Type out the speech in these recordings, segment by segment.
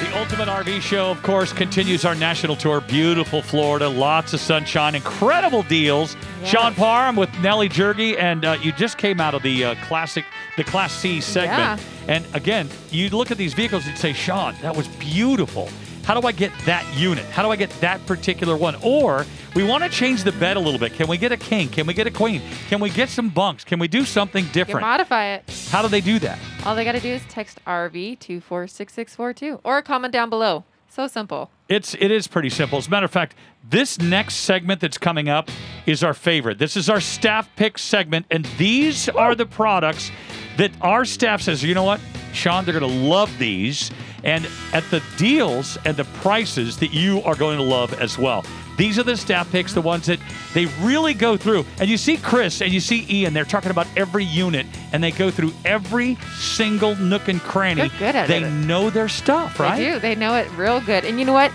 The Ultimate RV Show, of course, continues our national tour. Beautiful Florida, lots of sunshine, incredible deals. Yes. Sean Parham with Nellie Jergy, and you just came out of the Class C segment. Yeah. And again, you look at these vehicles and say, Sean, that was beautiful. How do I get that unit? How do I get that particular one? Or we want to change the bed a little bit. Can we get a king? Can we get a queen? Can we get some bunks? Can we do something different? You modify it. How do they do that? All they got to do is text RV to 46642 or comment down below. So simple. It is pretty simple. As a matter of fact, this next segment that's coming up is our favorite. This is our staff pick segment, and these are the products that our staff says, you know what, Sean, they're going to love these, and at the deals and the prices that you are going to love as well. These are the staff picks, the ones that they really go through. And you see Chris and you see Ian, they're talking about every unit, and they go through every single nook and cranny. They're good at they it. know their stuff, right? They do. They know it real good. And you know what?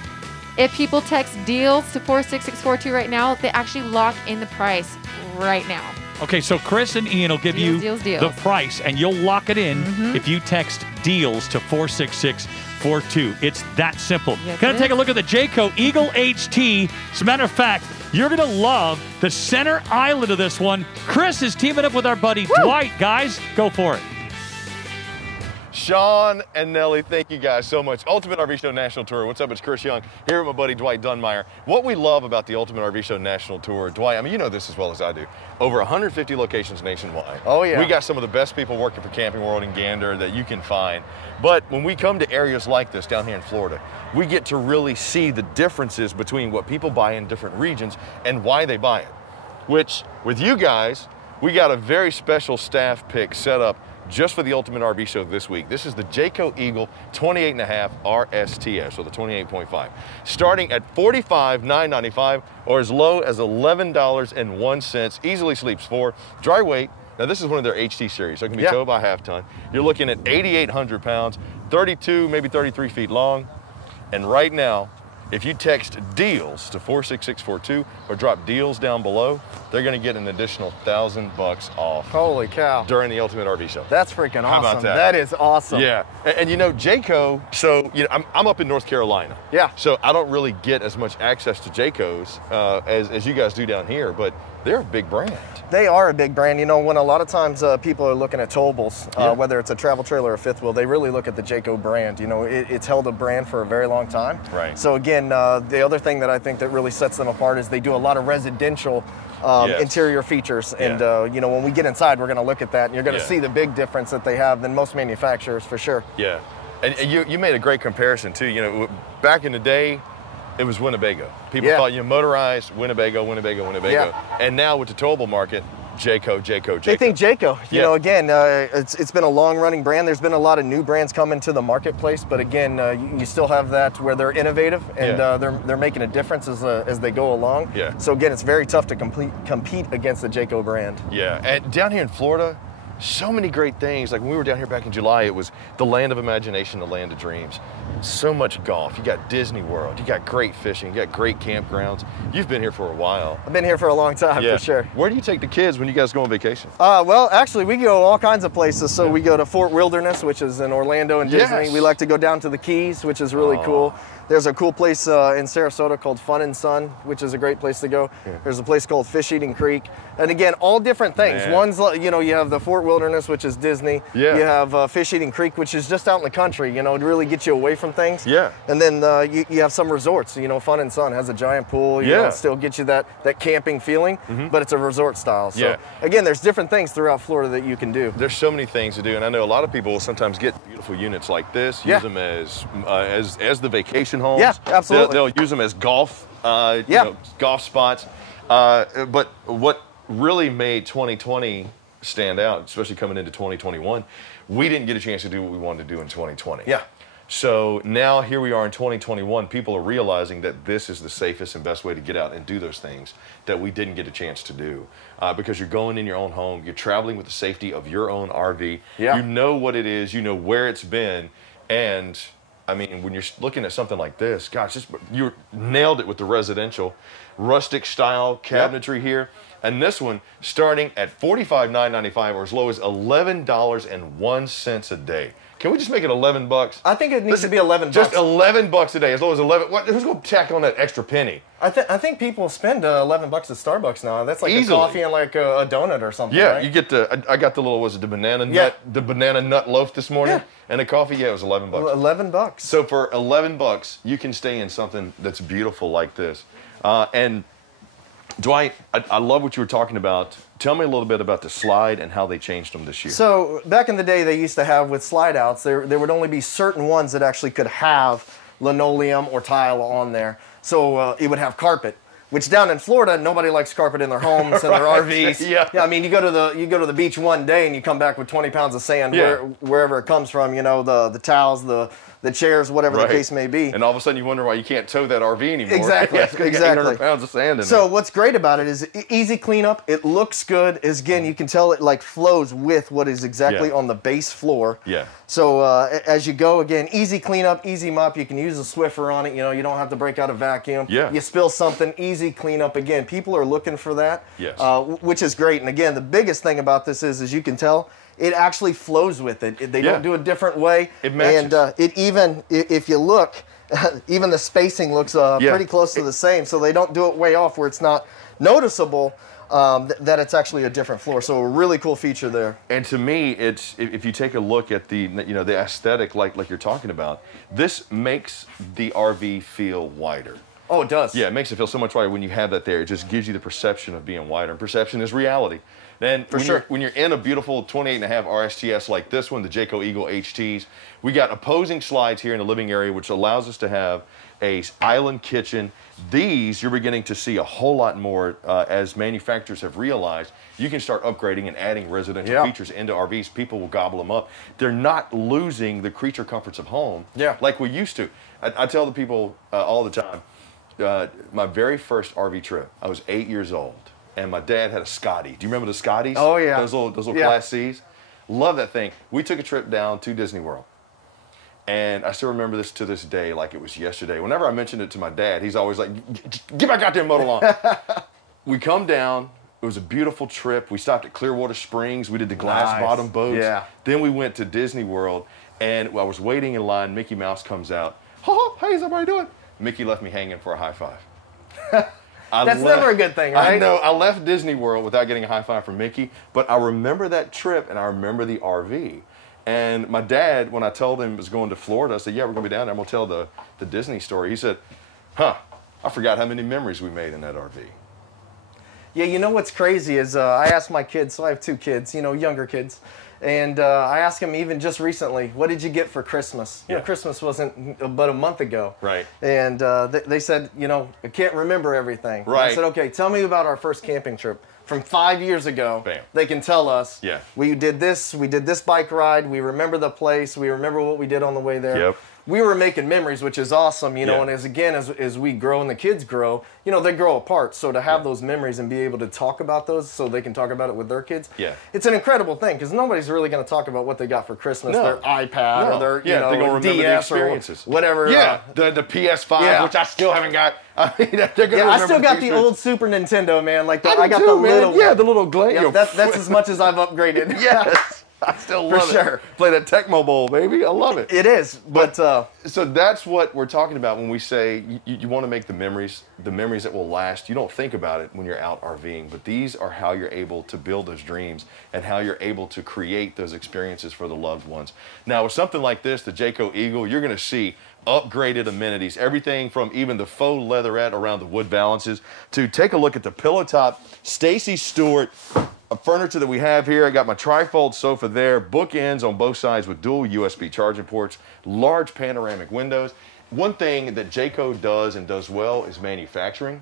If people text deals to 46642 right now, they actually lock in the price right now. Okay, so Chris and Ian will give you deals. the price, and you'll lock it in if you text deals to 46642. It's that simple. Yes, Gonna take a look at the Jayco Eagle HT. As a matter of fact, you're gonna love the center island of this one. Chris is teaming up with our buddy Dwight. Guys, go for it. Sean and Nellie, thank you guys so much. Ultimate RV Show National Tour. What's up? It's Chris Young here with my buddy Dwight Dunmeyer. What we love about the Ultimate RV Show National Tour, Dwight, I mean, you know this as well as I do. Over 150 locations nationwide. Oh, yeah. We got some of the best people working for Camping World and Gander that you can find. But when we come to areas like this down here in Florida, we get to really see the differences between what people buy in different regions and why they buy it. Which, with you guys, we got a very special staff pick set up just for the Ultimate RV Show this week. This is the Jayco Eagle 28.5 RSTS, so the 28.5. Starting at $45,995 or as low as $11.01. Easily sleeps 4. Dry weight. Now this is one of their HT series, so it can be towed by half ton. You're looking at 8,800 pounds, 32, maybe 33 feet long. And right now, if you text deals to 46642 or drop deals down below, they're going to get an additional $1,000 off. Holy cow. During the Ultimate RV Show. That's freaking awesome. How about that? That is awesome. Yeah. And you know, Jayco, so you know, I'm up in North Carolina. Yeah. So I don't really get as much access to Jayco's as you guys do down here, but they're a big brand. They are a big brand. You know, when a lot of times people are looking at towables, whether it's a travel trailer or a fifth wheel, they really look at the Jayco brand. You know, it's held a brand for a very long time. Right. So again, the other thing that I think that really sets them apart is they do a lot of residential interior features. And, you know, when we get inside, we're going to look at that, and you're going to see the big difference that they have than most manufacturers, for sure. Yeah. And you made a great comparison, too. You know, back in the day, it was Winnebago. People thought, you know, motorized, Winnebago. Yeah. And now with the towable market, Jayco. They think Jayco. You know, again, it's been a long-running brand. There's been a lot of new brands coming to the marketplace, but again, you still have that where they're innovative and they're making a difference as they go along. Yeah. So again, it's very tough to compete against the Jayco brand. Yeah, and down here in Florida, so many great things. Like when we were down here back in July, it was the land of imagination, the land of dreams. So much golf. You got Disney World. You got great fishing. You got great campgrounds. You've been here for a while. I've been here for a long time, for sure. Where do you take the kids when you guys go on vacation? Well, actually, we go all kinds of places. So we go to Fort Wilderness, which is in Orlando and Disney. We like to go down to the Keys, which is really cool. There's a cool place in Sarasota called Fun and Sun, which is a great place to go. There's a place called Fish Eating Creek. And again, all different things. One's, you know, you have the Fort Wilderness, which is Disney. You have Fish Eating Creek, which is just out in the country, you know, to really get you away from things. And then you have some resorts. You know, Fun and Sun has a giant pool. You know, still get you that camping feeling, but it's a resort style. So again, there's different things throughout Florida that you can do. There's so many things to do, and I know a lot of people will sometimes get beautiful units like this, use them as the vacation homes. Yeah, absolutely. They'll use them as golf, you know, golf spots. But what really made 2020 stand out, especially coming into 2021, we didn't get a chance to do what we wanted to do in 2020. So now here we are in 2021, people are realizing that this is the safest and best way to get out and do those things that we didn't get a chance to do. Because you're going in your own home, you're traveling with the safety of your own RV. You know what it is, you know where it's been, and I mean, when you're looking at something like this, gosh, you nailed it with the residential, rustic style cabinetry here. And this one starting at $45,995 or as low as $11.01 a day. Can we just make it $11? I think it needs to be $11. Just $11 a day, as low as 11. Who's going to tack on that extra penny? I think people spend $11 at Starbucks now. That's like Easily. a coffee and like a donut or something. Yeah, right? you get I got the little, was it the banana nut loaf this morning, and a coffee. Yeah, it was $11. $11. So for $11, you can stay in something that's beautiful like this. And Dwight, I love what you were talking about. Tell me a little bit about the slide and how they changed them this year. So back in the day, they used to have with slide outs, there would only be certain ones that actually could have linoleum or tile on there. So it would have carpet, which down in Florida, nobody likes carpet in their homes and their RVs. Yeah. I mean, you go to the beach one day and you come back with 20 pounds of sand wherever it comes from. You know, the towels, the chairs, whatever the case may be. And all of a sudden you wonder why you can't tow that RV anymore. Exactly. You got 800 pounds of sand in So it. what's great about it is easy cleanup. It looks good. Again, you can tell it like flows with what is exactly on the base floor. Yeah. So as you go, again, easy cleanup, easy mop. You can use a Swiffer on it. You know, you don't have to break out a vacuum. Yeah. You spill something, easy cleanup. Again, people are looking for that. Yes. Which is great. And again, the biggest thing about this is you can tell it actually flows with it. They don't do a different way. It matches. And it even, if you look, even the spacing looks pretty close to the same. So they don't do it way off where it's not noticeable that it's actually a different floor. So a really cool feature there. And to me, it's if you take a look at the the aesthetic like you're talking about, this makes the RV feel wider. Oh, it does. Yeah, it makes it feel so much wider when you have that there. It just gives you the perception of being wider, and perception is reality. Then when you're in a beautiful 28.5 RSTS like this one, the Jayco Eagle HTs, we got opposing slides here in the living area, which allows us to have a island kitchen. These you're beginning to see a whole lot more as manufacturers have realized you can start upgrading and adding residential features into RVs. People will gobble them up. They're not losing the creature comforts of home like we used to. I tell the people all the time, my very first RV trip, I was 8 years old. And my dad had a Scotty. Do you remember the Scotties? Oh, yeah. Those little Class Cs. Love that thing. We took a trip down to Disney World. And I still remember this to this day like it was yesterday. Whenever I mentioned it to my dad, he's always like, get back out there and mow the lawn. We come down. It was a beautiful trip. We stopped at Clearwater Springs. We did the glass bottom boats. Yeah. Then we went to Disney World. And I was waiting in line. Mickey Mouse comes out. Hey, how's everybody doing? Mickey left me hanging for a high five. That's never a good thing, right? I know. I left Disney World without getting a high five from Mickey, but I remember that trip and I remember the RV. And my dad, when I told him he was going to Florida, I said, yeah, we're going to be down there. I'm going to tell the Disney story. He said, I forgot how many memories we made in that RV. Yeah, you know what's crazy is I asked my kids, so I have two kids, younger kids. And I asked them even just recently, what did you get for Christmas? Yeah. Christmas wasn't but a month ago. Right. And they said, I can't remember everything. Right. And I said, okay, tell me about our first camping trip. From 5 years ago, Bam. They can tell us, Yeah. we did this bike ride, we remember the place, we remember what we did on the way there. Yep. We were making memories, which is awesome, Yeah. and as we grow and the kids grow, they grow apart. So to have those memories and be able to talk about those so they can talk about it with their kids, it's an incredible thing because nobody's really going to talk about what they got for Christmas, their iPad or their they're going to remember the DS or experiences. whatever. Yeah, the PS5, which I still haven't got. I mean, they're going to remember I still got the experience. old Super Nintendo, man. Like I got do, the man. little, the little glade. Yeah, that's as much as I've upgraded. Yes. I still love it. sure. Play that Tecmo Bowl, baby. I love it. It is, but So that's what we're talking about when we say you want to make the memories that will last. You don't think about it when you're out RVing, but these are how you're able to build those dreams and how you're able to create those experiences for the loved ones. Now, with something like this, the Jayco Eagle, you're going to see upgraded amenities, everything from even the faux leatherette around the wood balances to take a look at the pillow top Stacy Stewart furniture that we have here. I got my trifold sofa there, bookends on both sides with dual USB charging ports, large panoramic windows. One thing that Jayco does and does well is manufacturing.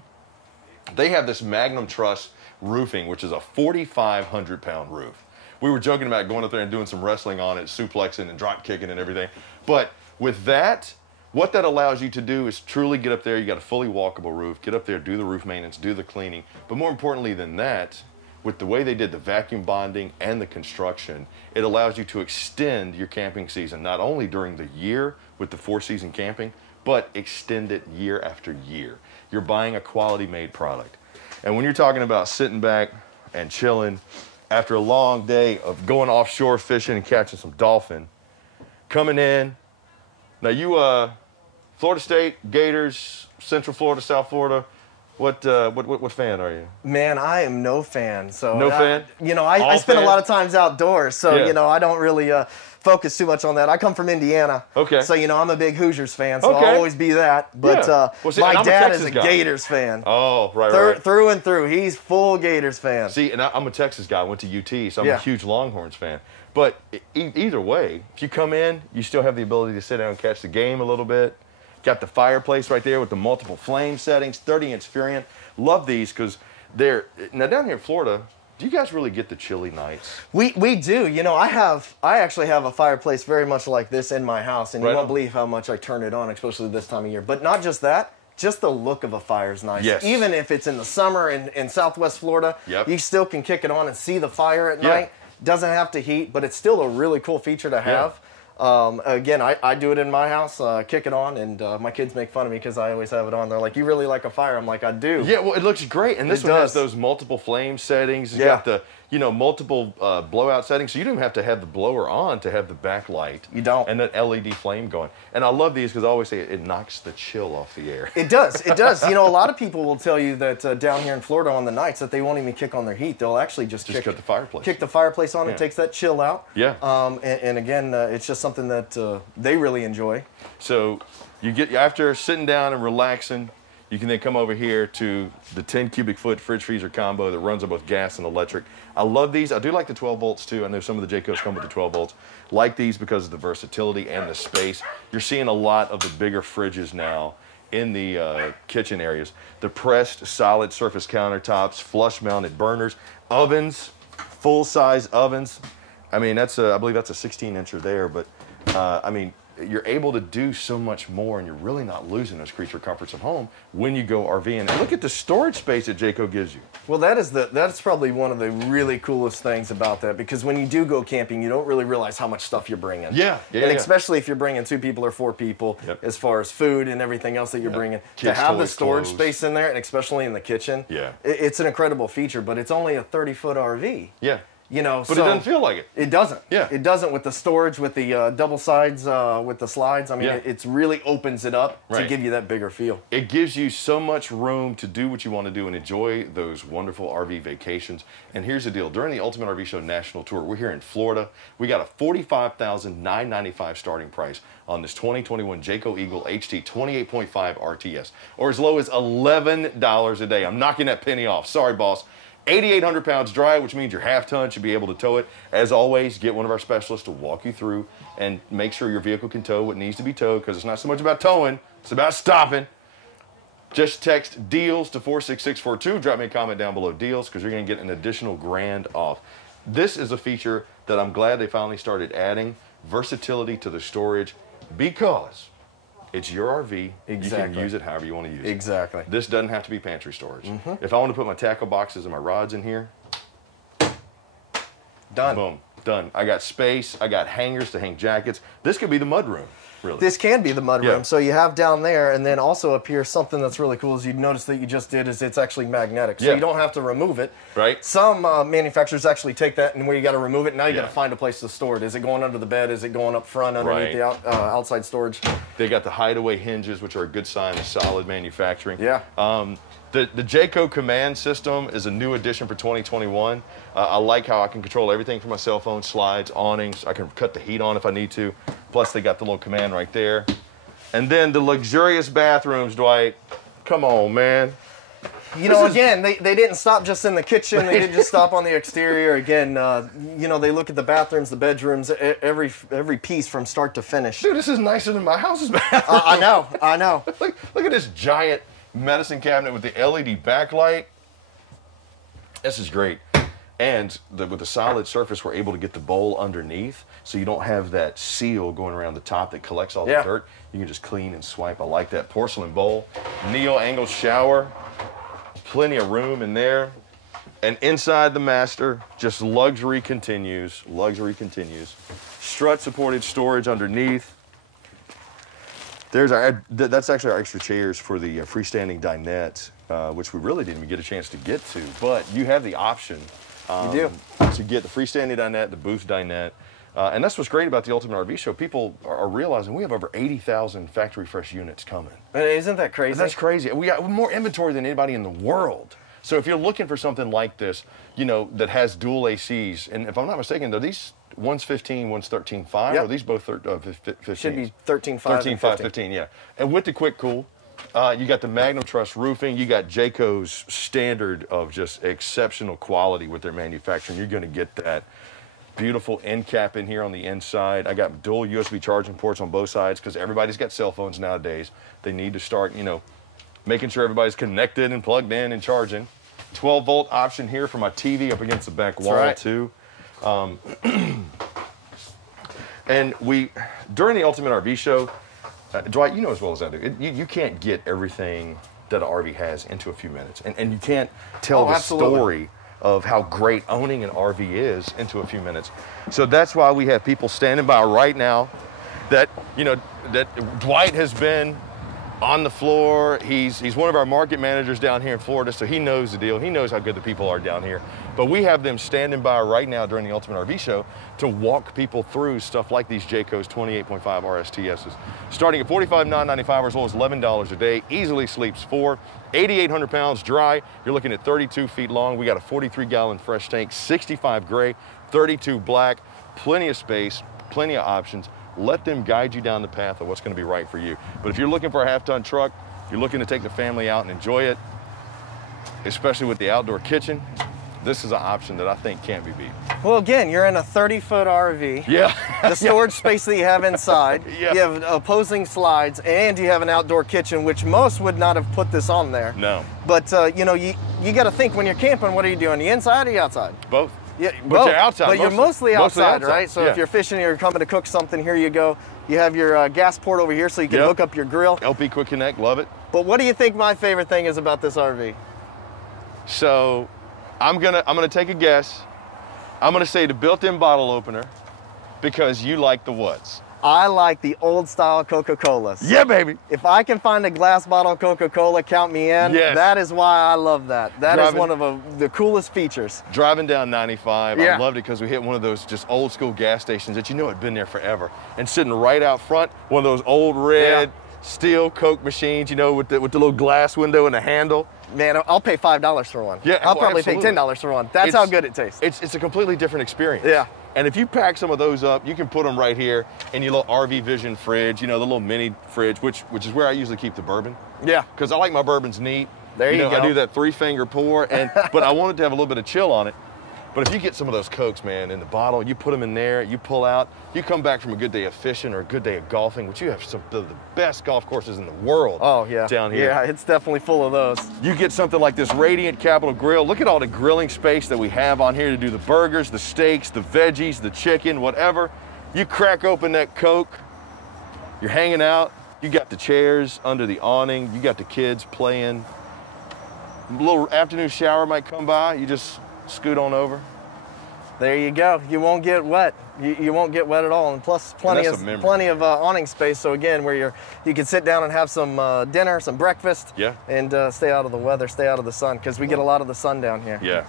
They have this Magnum Truss roofing, which is a 4,500 pound roof. We were joking about going up there and doing some wrestling on it, suplexing and drop kicking and everything. But with that, what that allows you to do is truly get up there. You got a fully walkable roof, get up there, do the roof maintenance, do the cleaning. But more importantly than that, with the way they did the vacuum bonding and the construction, it allows you to extend your camping season, not only during the year with the 4-season camping, but extend it year after year. You're buying a quality made product. And when you're talking about sitting back and chilling after a long day of going offshore fishing and catching some dolphin, coming in. Now you, Florida State, Gators, Central Florida, South Florida. What fan are you? Man, I am no fan. So no fan? You know, I spend a lot of times outdoors, so Yeah. you know, I don't really focus too much on that. I come from Indiana. Okay. So you know, I'm a big Hoosiers fan, so Okay. I'll always be that. But Yeah. Well, see, my and I'm a dad Texas is a guy. Gators fan. Oh, right. Through and through. He's full Gators fan. See, and I'm a Texas guy. I went to UT, so I'm Yeah. a huge Longhorns fan. But either way, if you come in, you still have the ability to sit down and catch the game a little bit. Got the fireplace right there with the multiple flame settings, 30-inch Furion. Love these because they're now down here in Florida. Do you guys really get the chilly nights? We do. You know, I actually have a fireplace very much like this in my house, and you Right won't on. believe how much I turn it on, especially this time of year. But not just that, just the look of a fire is nice. Yes. Even if it's in the summer in Southwest Florida, Yep. you still can kick it on and see the fire at Yeah. night. Doesn't have to heat, but it's still a really cool feature to have. Again, I do it in my house, kick it on, and my kids make fun of me because I always have it on. They're like, "You really like a fire?" I'm like, "I do." Yeah, well, it looks great, and this It one has does. those multiple flame settings. It's Yeah. got the multiple blowout settings, so you don't even have to have the blower on to have the backlight. You don't. And that LED flame going. And I love these because I always say it knocks the chill off the air. It does. It does. You know, a lot of people will tell you that down here in Florida on the nights that they won't even kick on their heat. They'll actually just cut the fireplace. Kick the fireplace on. Yeah. It takes that chill out. Yeah. And again, it's just something that they really enjoy. So you get after sitting down and relaxing, you can then come over here to the 10 cubic foot fridge freezer combo that runs on both gas and electric. I love these. I do like the 12 volts too. I know some of the Jaycos come with the 12 volts. Like these because of the versatility and the space. You're seeing a lot of the bigger fridges now in the kitchen areas. The pressed solid surface countertops, flush mounted burners, ovens, full size ovens. I mean, I believe that's a 16-incher there, but I mean, you're able to do so much more, and you're really not losing those creature comforts of home when you go RVing. And look at the storage space that Jayco gives you. Well, that's probably one of the really coolest things about that, because when you do go camping, you don't really realize how much stuff you're bringing. Yeah. And especially if you're bringing 2 people or 4 people, Yep. as far as food and everything else that you're bringing, to Kids' have the toys, storage clothes. space in there, and especially in the kitchen, Yeah. it's an incredible feature. But it's only a 30-foot RV. Yeah. You know, But it doesn't feel like it. It doesn't. Yeah. It doesn't with the storage, with the double sides, with the slides. I mean, Yeah. it really opens it up to Right. give you that bigger feel. It gives you so much room to do what you want to do and enjoy those wonderful RV vacations. And here's the deal. During the Ultimate RV Show National Tour, we're here in Florida. We got a $45,995 starting price on this 2021 Jayco Eagle HT 28.5 RTS, or as low as $11 a day. I'm knocking that penny off. Sorry, boss. 8,800 pounds dry, which means your half ton should be able to tow it. As always, get one of our specialists to walk you through and make sure your vehicle can tow what needs to be towed, because it's not so much about towing, it's about stopping. Just text DEALS to 46642. Drop me a comment down below, DEALS, because you're going to get an additional $1,000 off. This is a feature that I'm glad they finally started adding, versatility to the storage, because it's your RV. You Exactly. can use it however you want to use it. Exactly. This doesn't have to be pantry storage. If I want to put my tackle boxes and my rods in here, Done. boom, done. I got space. I got hangers to hang jackets. This could be the mud room, really. This can be the mud Yeah. room. So you have down there, and then also up here, something that's really cool is you notice that you just did is it's actually magnetic. So Yeah. you don't have to remove it. Right. Some manufacturers actually take that and where you got to remove it. Now you Yeah. got to find a place to store it. Is it going under the bed? Is it going up front underneath Right. the outside storage? They got the hideaway hinges, which are a good sign of solid manufacturing. Yeah. The Jayco Command System is a new addition for 2021. I like how I can control everything from my cell phone, slides, awnings. I can cut the heat on if I need to. Plus, they got the little command right there. And then the luxurious bathrooms, Dwight. Come on, man. You know, This is- again, they didn't stop just in the kitchen. They didn't just stop on the exterior. Again, you know, they look at the bathrooms, the bedrooms, every piece from start to finish. Dude, this is nicer than my house's bathroom. I know. Look at this giant medicine cabinet with the LED backlight. This is great. And with the solid surface, we're able to get the bowl underneath, so you don't have that seal going around the top that collects all the Yeah. dirt. You can just clean and swipe. I like that. Porcelain bowl, neo-angle shower, plenty of room in there. And inside the master, just luxury continues. Luxury continues. Strut-supported storage underneath. That's actually our extra chairs for the freestanding dinette, which we really didn't even get a chance to get to. But you have the option You do. to get the freestanding dinette, the booth dinette. And that's what's great about the Ultimate RV Show. People are realizing we have over 80,000 factory fresh units coming. Isn't that crazy? That's crazy. We got more inventory than anybody in the world. So if you're looking for something like this, you know, that has dual ACs, and if I'm not mistaken, though, these one's 15, one's 13.5, yep. or are these both 15? Should be 13.5. 13.5, 15, yeah. And with the quick cool, you got the Magnum Truss roofing. You got Jayco's standard of just exceptional quality with their manufacturing. You're going to get that beautiful end cap in here on the inside. I got dual USB charging ports on both sides because everybody's got cell phones nowadays. They need to start, you know, making sure everybody's connected and plugged in and charging. 12-volt option here for my TV up against the back wall, too. And during the Ultimate RV Show, Dwight, you know as well as I do, you can't get everything that an RV has into a few minutes. And you can't tell the story of how great owning an RV is into a few minutes. So that's why we have people standing by right now that, you know, that Dwight has been on the floor. He's one of our market managers down here in Florida, so he knows the deal. He knows how good the people are down here. But we have them standing by right now during the Ultimate RV Show to walk people through stuff like these Jayco's 28.5 RSTSs. Starting at $45,995 or as low as $11 a day, easily sleeps 4, 8,800 pounds dry. You're looking at 32 feet long. We got a 43-gallon fresh tank, 65 gray, 32 black, plenty of space, plenty of options. Let them guide you down the path of what's going to be right for you. But if you're looking for a half-ton truck, you're looking to take the family out and enjoy it, especially with the outdoor kitchen, this is an option that I think can't be beat. Well, again, you're in a 30-foot RV. Yeah. The storage space that you have inside. Yeah. You have opposing slides, and you have an outdoor kitchen, which most would not have put this on there. No. But, you know, you got to think when you're camping, what are you doing? The inside or the outside? Both. Yeah, but you're outside. But you're mostly outside, right? So yeah. if you're fishing, you're coming to cook something, here you go. You have your gas port over here so you can hook up your grill. LP Quick Connect, love it. But what do you think my favorite thing is about this RV? So I'm gonna take a guess. I'm gonna say the built-in bottle opener because you like the woods. I like the old style Coca-Colas. Yeah, baby. If I can find a glass bottle of Coca-Cola, count me in. Yes. That is why I love that. That is one of the coolest features. Driving down 95, yeah. I loved it because we hit one of those just old school gas stations that you know had been there forever. And sitting right out front, one of those old red steel Coke machines, you know, with the little glass window and the handle. Man, I'll pay $5 for one. Yeah, I'll probably absolutely. pay $10 for one. That's how good it tastes. It's a completely different experience. Yeah. And if you pack some of those up, you can put them right here in your little RV Vision fridge, you know, the little mini fridge, which is where I usually keep the bourbon. Yeah. Because I like my bourbons neat. There you go. I do that 3-finger pour, but I want it to have a little bit of chill on it. But if you get some of those Cokes, man, in the bottle, you put them in there, you pull out, you come back from a good day of fishing or a good day of golfing, which you have some of the best golf courses in the world down here. Yeah, it's definitely full of those. You get something like this Radiant Capital Grill. Look at all the grilling space that we have on here to do the burgers, the steaks, the veggies, the chicken, whatever. You crack open that Coke, you're hanging out, you got the chairs under the awning, you got the kids playing. A little afternoon shower might come by, you just scoot on over. There you go. You won't get wet. You won't get wet at all, and plus plenty of awning space. So again, where you can sit down and have some dinner, some breakfast, and stay out of the weather, stay out of the sun, because we get a lot of the sun down here. Yeah,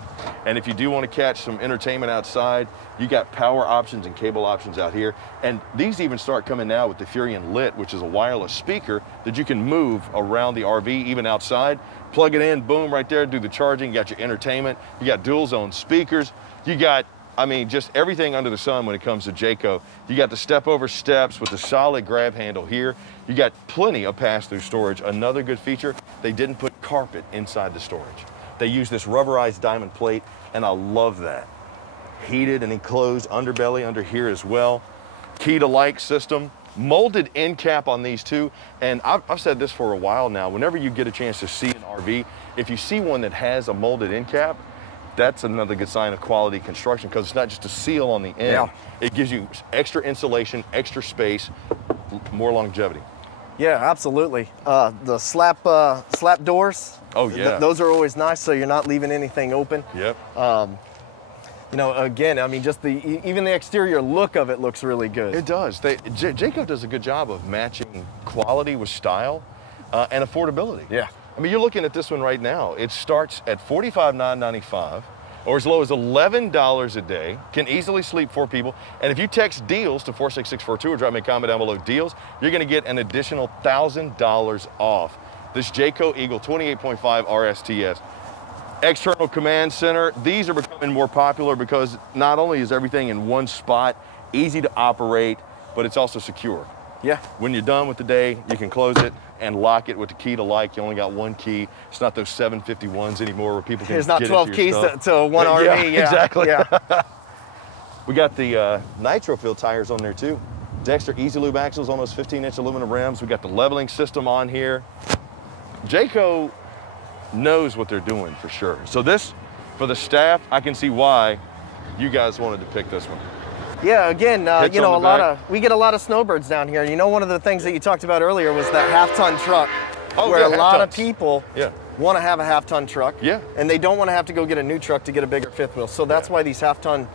and if you do want to catch some entertainment outside, you got power options and cable options out here, and these even start coming now with the Furion Lit, which is a wireless speaker that you can move around the RV, even outside. Plug it in, boom, right there, do the charging. You got your entertainment. You got dual zone speakers. You got, I mean, just everything under the sun when it comes to Jayco. You got the step over steps with the solid grab handle here. You got plenty of pass-through storage. Another good feature, they didn't put carpet inside the storage. They used this rubberized diamond plate, and I love that. Heated and enclosed underbelly under here as well. Key to like system. Molded end cap on these too, and I've said this for a while now, whenever you get a chance to see an RV, if you see one that has a molded end cap, that's another good sign of quality construction, because it's not just a seal on the end. Yeah. It gives you extra insulation, extra space, more longevity. Yeah, absolutely. The slap doors. Oh yeah. Those are always nice, so you're not leaving anything open. Yep. You know, again, I mean, just even the exterior look of it looks really good. It does. Jayco does a good job of matching quality with style and affordability. Yeah. I mean, you're looking at this one right now. It starts at $45,995. or as low as $11 a day, can easily sleep 4 people. And if you text deals to 46642 or drop me a comment down below, deals, you're gonna get an additional $1,000 off this Jayco Eagle 28.5 Rsts. External command center, these are becoming more popular because not only is everything in one spot, easy to operate, but it's also secure. Yeah. When you're done with the day, you can close it and lock it with the key to lock. You only got 1 key. It's not those 751s anymore where people can There's not get 12 into your keys stuff. to one RV. Yeah, Yeah, exactly. Yeah. We got the nitro fill tires on there too. Dexter Easy Lube axles on those 15-inch aluminum rims. We got the leveling system on here. Jayco knows what they're doing for sure. So this, for the staff, I can see why you guys wanted to pick this one. Yeah, again, Hits you know, on the we get a lot of snowbirds down here. You know, one of the things that you talked about earlier was that half-ton truck, where yeah, a lot of half-tons. people want to have a half-ton truck, and they don't want to have to go get a new truck to get a bigger fifth wheel. So that's why these half-ton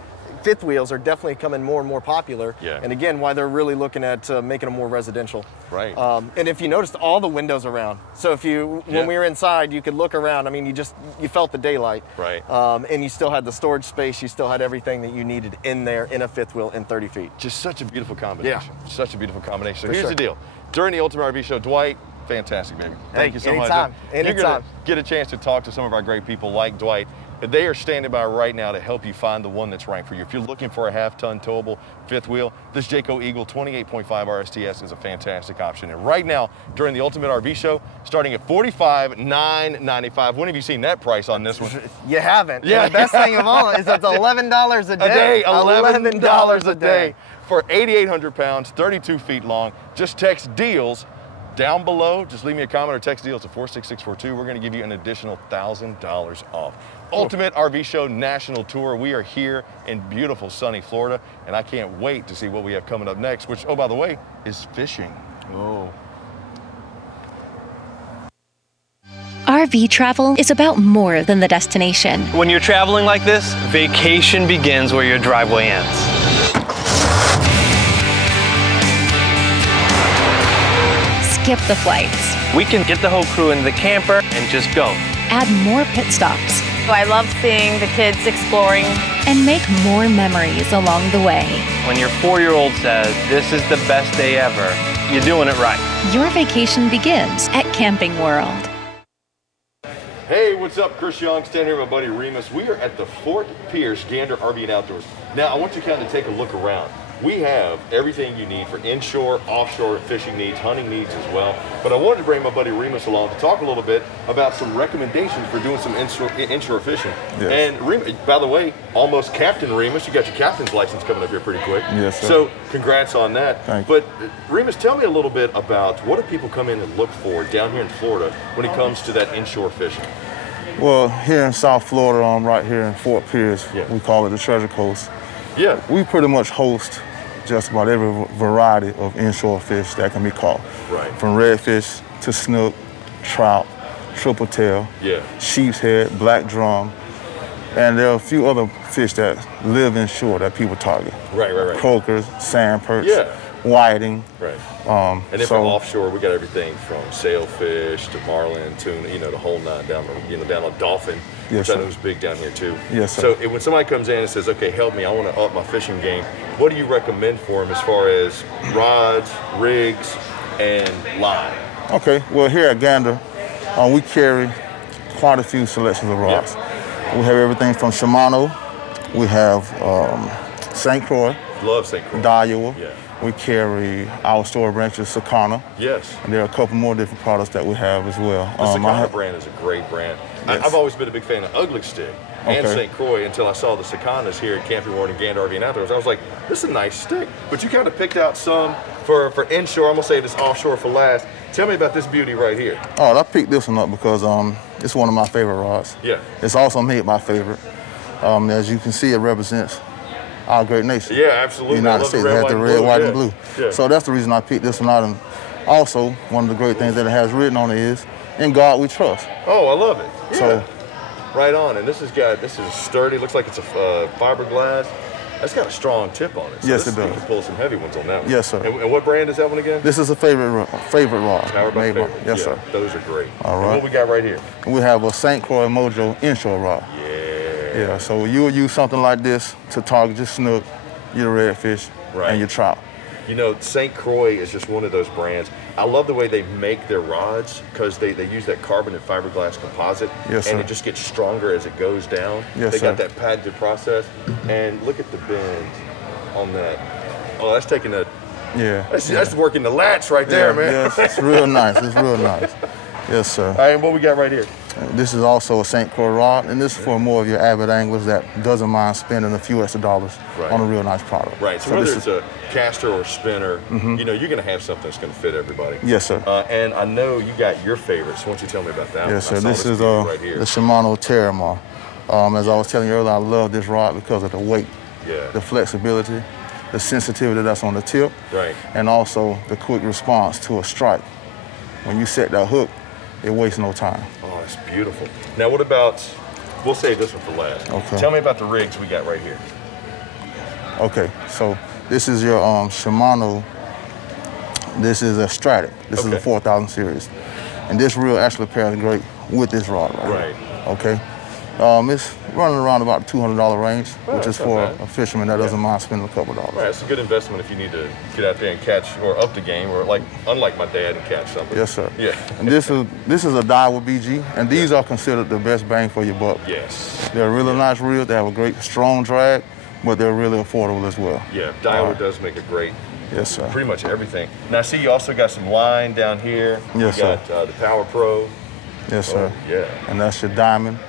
fifth wheels are definitely becoming more and more popular. Yeah. And again, why they're really looking at making them more residential. Right. And if you noticed, all the windows around. So if you, when we were inside, you could look around. I mean, you felt the daylight. Right. And you still had the storage space. You still had everything that you needed in there in a fifth wheel in 30 feet. Just such a beautiful combination. Yeah. Such a beautiful combination. So here's sure. the deal. During the Ultimate RV Show, Dwight, fantastic, baby. Thank you so anytime. much. Anytime. You're gonna get a chance to talk to some of our great people like Dwight. They are standing by right now to help you find the one that's right for you. If you're looking for a half-ton towable fifth wheel, this Jayco Eagle 28.5 Rsts is a fantastic option. And right now, during the Ultimate RV Show, starting at $45,995. When have you seen that price on this one? You haven't. Yeah. And the best thing of all is it's $11 a day. $11 a day for 8,800 pounds, 32 feet long. Just text deals down below. Just leave me a comment or text deals to 46642. We're going to give you an additional $1,000 off. Ultimate RV Show National Tour. We are here in beautiful sunny Florida, and I can't wait to see what we have coming up next, which, oh, by the way, is fishing. Oh. RV travel is about more than the destination. When you're traveling like this, vacation begins where your driveway ends. Skip the flights. We can get the whole crew into the camper and just go. Add more pit stops. I love seeing the kids exploring. And make more memories along the way. When your 4-year-old says, this is the best day ever, you're doing it right. Your vacation begins at Camping World. Hey, what's up? Chris Young, standing here with my buddy Remus. We are at the Fort Pierce Gander RV and Outdoors. Now, I want you to kind of take a look around. We have everything you need for inshore, offshore fishing needs, hunting needs as well. But I wanted to bring my buddy Remus along to talk a little bit about some recommendations for doing some inshore fishing. Yes. And Remus, by the way, almost Captain Remus, you got your captain's license coming up here pretty quick. Yes, sir. So congrats on that. Thank you. But Remus, tell me a little bit about what do people come in and look for down here in Florida when it comes to that inshore fishing? Well, here in South Florida, right here in Fort Pierce, we call it the Treasure Coast. Yeah. We pretty much host just about every variety of inshore fish that can be caught. Right. From redfish to snook, trout, triple tail, sheep's head, black drum, and there are a few other fish that live inshore that people target. Right. Croakers, sand perch, whiting. Right. And then from offshore, we got everything from sailfish to marlin, tuna, the whole nine down on dolphin, which I know is big down here too. Yes, sir. So when somebody comes in and says, okay, help me, I want to up my fishing game, what do you recommend for them as far as rods, rigs, and line? Okay, well here at Gander, we carry quite a few selections of rods. We have everything from Shimano, we have St. Croix, love St. Croix, Daiwa. We carry our store branches, Sakana. Yes. And there are a couple more different products that we have as well. The Sakana brand is a great brand. Yes. I've always been a big fan of Ugly Stick and St. Croix until I saw the Sakanas here at Camping World and Gander RV and Outdoors. I was like, this is a nice stick. But you kind of picked out some for inshore. I'm going to say this offshore for last. Tell me about this beauty right here. Oh, I picked this one up because it's one of my favorite rods. Yeah. It's also made my favorite. As you can see, it represents our great nation. Yeah, absolutely. The United States has the red, white, and blue. Yeah. So that's the reason I picked this one out. And also, one of the great things that it has written on it is, "In God We Trust." Oh, I love it. Yeah. So, right on. And this is sturdy. Looks like it's a fiberglass. That's got a strong tip on it. So yes, it does. You can pull some heavy ones on that one. Yes, sir. And what brand is that one again? This is a favorite rod. Powered by favorite. Yes, sir. Those are great. All right. And what we got right here? We have a St. Croix Mojo inshore rod. Yeah. Yeah, so you'll use something like this to target your snook, your redfish, and your trout. You know, St. Croix is just one of those brands. I love the way they make their rods because they use that carbon and fiberglass composite, and it just gets stronger as it goes down. They got that patented process, and look at the bend on that. Oh, that's taking a, that's working the latch right there, man. Yes, it's real nice. It's real nice. Yes, sir. All right, what we got right here? This is also a St. Croix rod, and this is for more of your avid anglers that doesn't mind spending a few extra dollars on a real nice product. Right, so whether it's a caster or a spinner, you know, you're going to have something that's going to fit everybody. Yes, sir. And I know you got your favorites. Why don't you tell me about that? Yes, one? sir. This is right here. the Shimano Terramar. As I was telling you earlier, I love this rod because of the weight, the flexibility, the sensitivity that's on the tip, and also the quick response to a strike. When you set that hook, it wastes no time. Oh, that's beautiful. Now, what about, we'll save this one for last. Okay. Tell me about the rigs we got right here. Okay, so this is your Shimano, this is a Stratic. This is a 4000 series. And this reel actually pairs great with this rod right here. Okay. It's running around about the $200 range, which is for a fisherman that doesn't mind spending a couple dollars. Right, it's a good investment if you need to get out there and catch or up the game, or like, unlike my dad, and catch something. Yes, sir. Yeah. And this is a Daiwa BG, and these are considered the best bang for your buck. Yes. They're really nice reels. They have a great strong drag, but they're really affordable as well. Yeah, Daiwa does make a great. Yes, sir. Pretty much everything. Now, I see you also got some line down here. Yes, you got the Power Pro. Yes, sir. Yeah. And that's your Diamond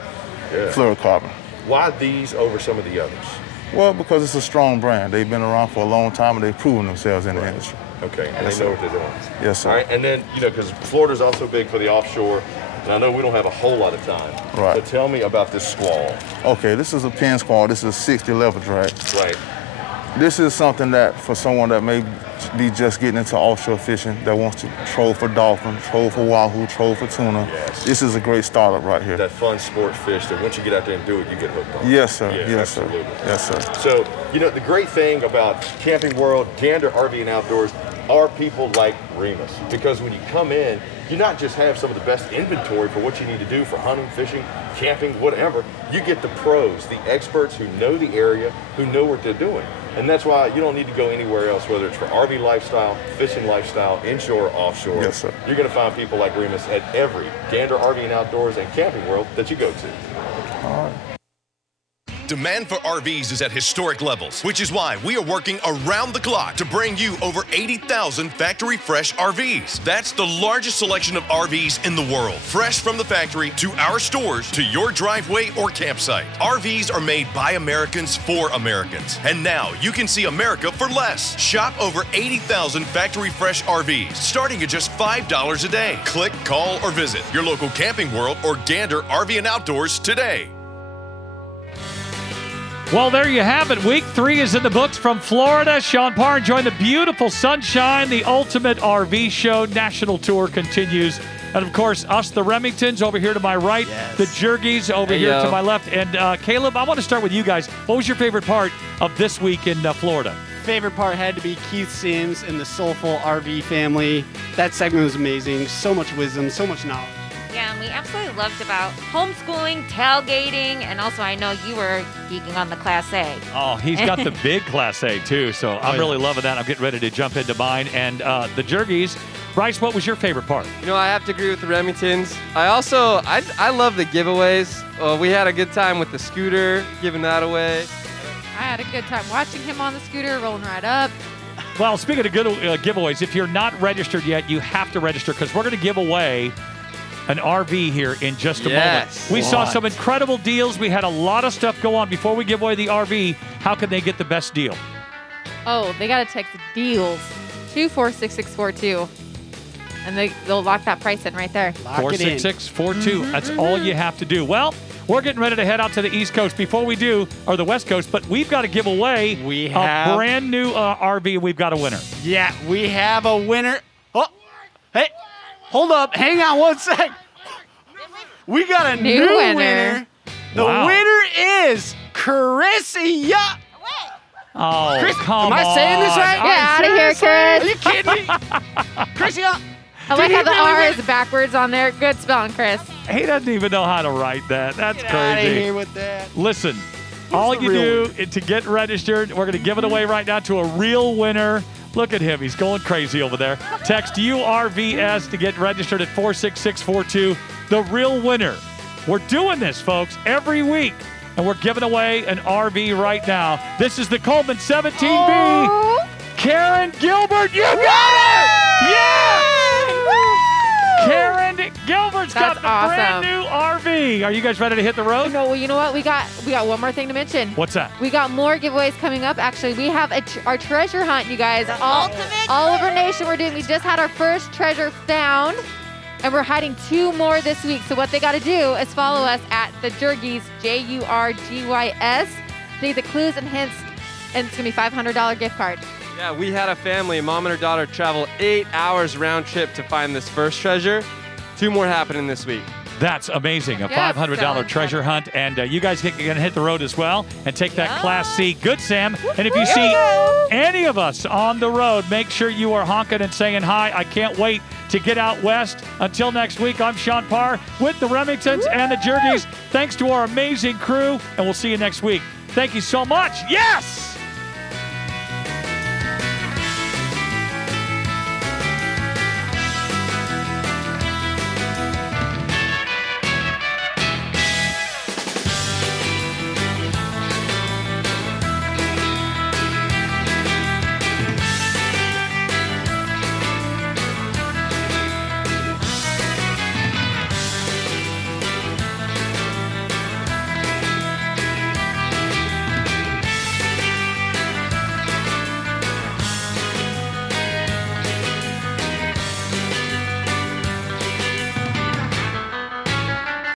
fluorocarbon. Why these over some of the others? Well, because it's a strong brand. They've been around for a long time, and they've proven themselves in the industry. Okay, and they know what they're doing. Yes, sir. All right, and then, you know, because Florida's also big for the offshore, and I know we don't have a whole lot of time. Right. So tell me about this squall. Okay, this is a pin squall. This is a 60 level drag. Right. This is something that for someone that may be just getting into offshore fishing, that wants to troll for dolphin, troll for wahoo, troll for tuna. Yes. This is a great startup right here. That fun sport fish that once you get out there and do it, you get hooked on. Yes, sir. Yeah, yes, absolutely. sir. Yes, sir. So, you know, the great thing about Camping World, Gander RV and Outdoors, are people like Remus. Because when you come in, you not just have some of the best inventory for what you need to do for hunting, fishing, camping, whatever. You get the pros, the experts who know the area, who know what they're doing. And that's why you don't need to go anywhere else, whether it's for RV lifestyle, fishing lifestyle, inshore, offshore. Yes, sir. You're going to find people like Remus at every Gander RV and Outdoors and Camping World that you go to. All right. Demand for RVs is at historic levels, which is why we are working around the clock to bring you over 80,000 factory fresh RVs. That's the largest selection of RVs in the world. Fresh from the factory to our stores to your driveway or campsite. RVs are made by Americans for Americans. And now you can see America for less. Shop over 80,000 factory fresh RVs starting at just $5 a day. Click, call, or visit your local Camping World or Gander RV and Outdoors today. Well, there you have it. Week 3 is in the books from Florida. Sean Parr enjoying the beautiful sunshine. The Ultimate RV Show National Tour continues. And, of course, us, the Remingtons, over here to my right. Yes. The Jergies over here to my left. And, Caleb, I want to start with you guys. What was your favorite part of this week in Florida? Favorite part had to be Keith Sims and the Soulful RV family. That segment was amazing. So much wisdom, so much knowledge. Yeah, and we absolutely loved about homeschooling, tailgating, and also I know you were geeking on the Class A. Oh, he's got the big Class A, too, so I'm really loving that. I'm getting ready to jump into mine. And the Jergies, Bryce, what was your favorite part? You know, I have to agree with the Remingtons. I love the giveaways. We had a good time with the scooter, giving that away. I had a good time watching him on the scooter, rolling right up. Well, speaking of good giveaways, if you're not registered yet, you have to register because we're going to give away an RV here in just a moment. We saw some incredible deals. We had a lot of stuff go on. Before we give away the RV, how can they get the best deal? Oh, they got to text DEALS to 46642. And they'll lock that price in right there. 46642. That's all you have to do. Well, we're getting ready to head out to the East Coast before we do, or the West Coast, but we've got to give away a brand new RV. We've got a winner. Yeah, we have a winner. Oh, hey, hold up. Hang on one sec. We got a new winner. The winner is Chrissy. Oh, Chris, come on. Am I saying this right? Get out of here, Chris. Are you kidding me? Chris, I like how the R is backwards on there. Good spelling, Chris. He doesn't even know how to write that. That's Get crazy. out of here with that. Listen, all you do to get registered, we're going to give it away right now to a real winner. Look at him. He's going crazy over there. Text URVS to get registered at 46642. The real winner. We're doing this, folks, every week. And we're giving away an RV right now. This is the Coleman 17B. Oh. Karen Gilbert, you got it! Yes! Karen Gilbert's got the brand new RV. Are you guys ready to hit the road? No, well, you know what? We got one more thing to mention. What's that? We got more giveaways coming up. Actually, we have our treasure hunt, you guys. All over nation, we're doing. We just had our first treasure found, and we're hiding 2 more this week. So what they got to do is follow us at the Jurgys, JURGYS. They get the clues and hints, and it's gonna be $500 gift card. Yeah, we had a family, mom and her daughter, travel 8 hours round trip to find this first treasure. 2 more happening this week. That's amazing. A Yeah, $500 treasure hunt. And you guys can hit the road as well and take that Class C. Good, Sam. And if you see any of us on the road, make sure you are honking and saying hi. I can't wait to get out west. Until next week, I'm Sean Parr with the Remingtons and the Jurgys. Thanks to our amazing crew, and we'll see you next week. Thank you so much. Yes!